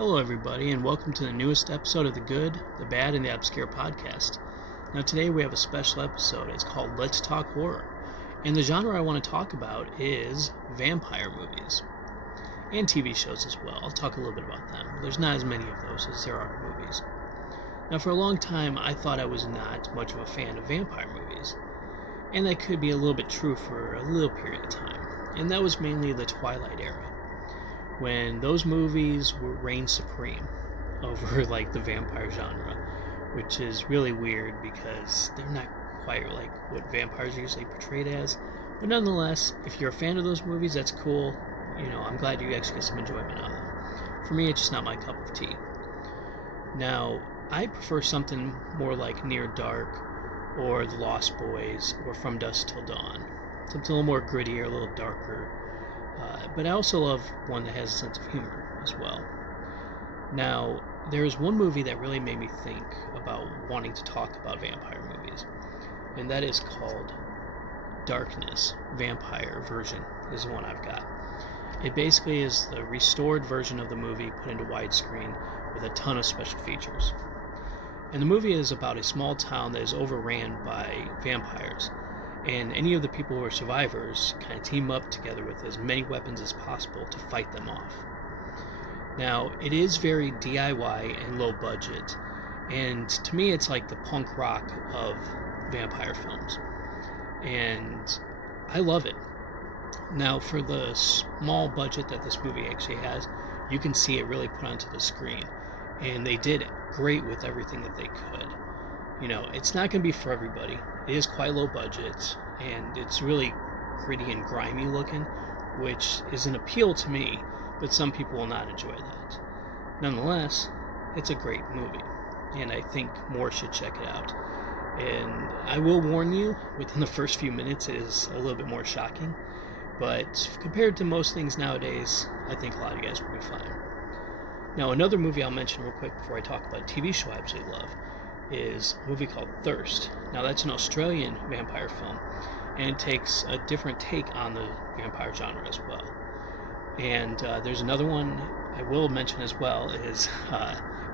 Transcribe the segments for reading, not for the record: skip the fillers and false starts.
Hello, everybody, and welcome to the newest episode of the Good, the Bad, and the Obscure podcast. Now, today we have a special episode. It's called Let's Talk Horror. And the genre I want to talk about is vampire movies and TV shows as well. I'll talk a little bit about them. There's not as many of those as there are movies. Now, for a long time, I thought I was not much of a fan of vampire movies. And that could be a little bit true for a little period of time. And that was mainly the Twilight era, when those movies reigned supreme over like the vampire genre, which is really weird because they're not quite like what vampires are usually portrayed as. But nonetheless, if you're a fan of those movies, that's cool. I'm glad you actually get some enjoyment out of them. For me, it's just not my cup of tea. Now, I prefer something more like Near Dark or The Lost Boys or From Dusk Till Dawn. Something a little more gritty or a little darker. But I also love one that has a sense of humor as well. Now, there's one movie that really made me think about wanting to talk about vampire movies, and that is called Darkness. Vampire version is the one I've got. It basically is the restored version of the movie put into widescreen with a ton of special features. And the movie is about a small town that is overran by vampires. And any of the people who are survivors kind of team up together with as many weapons as possible to fight them off. Now, it is very DIY and low budget, and to me it's like the punk rock of vampire films. And I love it. Now, for the small budget that this movie actually has, you can see it really put onto the screen. And they did great with everything that they could. It's not going to be for everybody. It is quite low budget, and it's really gritty and grimy looking, which is an appeal to me, but some people will not enjoy that. Nonetheless, it's a great movie, and I think more should check it out. And I will warn you, within the first few minutes it is a little bit more shocking, but compared to most things nowadays, I think a lot of you guys will be fine. Now, another movie I'll mention real quick before I talk about a TV show I absolutely love is a movie called Thirst. Now, that's an Australian vampire film, and it takes a different take on the vampire genre as well. And there's another one I will mention as well is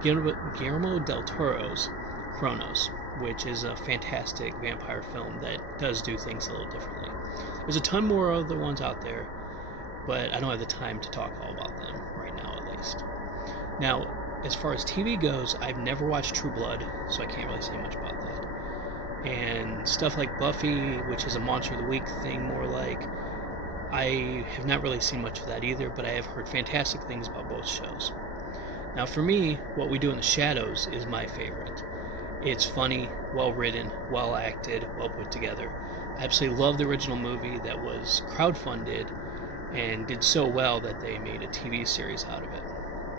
Guillermo del Toro's Cronos, which is a fantastic vampire film that does do things a little differently. There's a ton more other ones out there, but I don't have the time to talk all about them right now, at least. Now, as far as TV goes, I've never watched True Blood, so I can't really say much about that. And stuff like Buffy, which is a Monster of the Week thing more like, I have not really seen much of that either, but I have heard fantastic things about both shows. Now, for me, What We Do in the Shadows is my favorite. It's funny, well written, well acted, well put together. I absolutely love the original movie that was crowdfunded and did so well that they made a TV series out of it.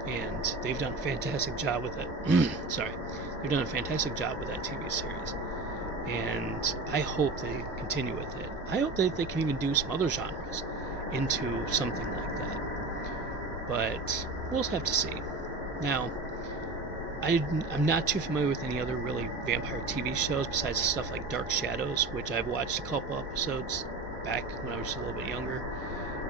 And they've done a fantastic job with it. They've done a fantastic job with that TV series. And I hope they continue with it. I hope that they can even do some other genres into something like that. But we'll have to see. Now, I'm not too familiar with any other really vampire TV shows besides stuff like Dark Shadows, which I've watched a couple episodes back when I was a little bit younger.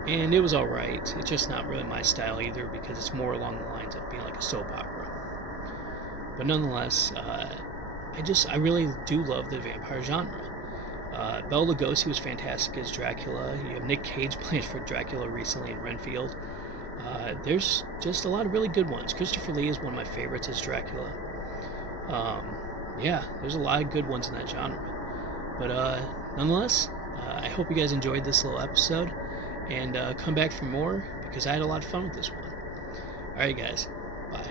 And it was alright. It's just not really my style either because it's more along the lines of being like a soap opera. But nonetheless, I really do love the vampire genre. Bela Lugosi was fantastic as Dracula. You have Nick Cage playing for Dracula recently in Renfield. There's just a lot of really good ones. Christopher Lee is one of my favorites as Dracula. There's a lot of good ones in that genre. But nonetheless, I hope you guys enjoyed this little episode. And come back for more because I had a lot of fun with this one. Alright guys, bye.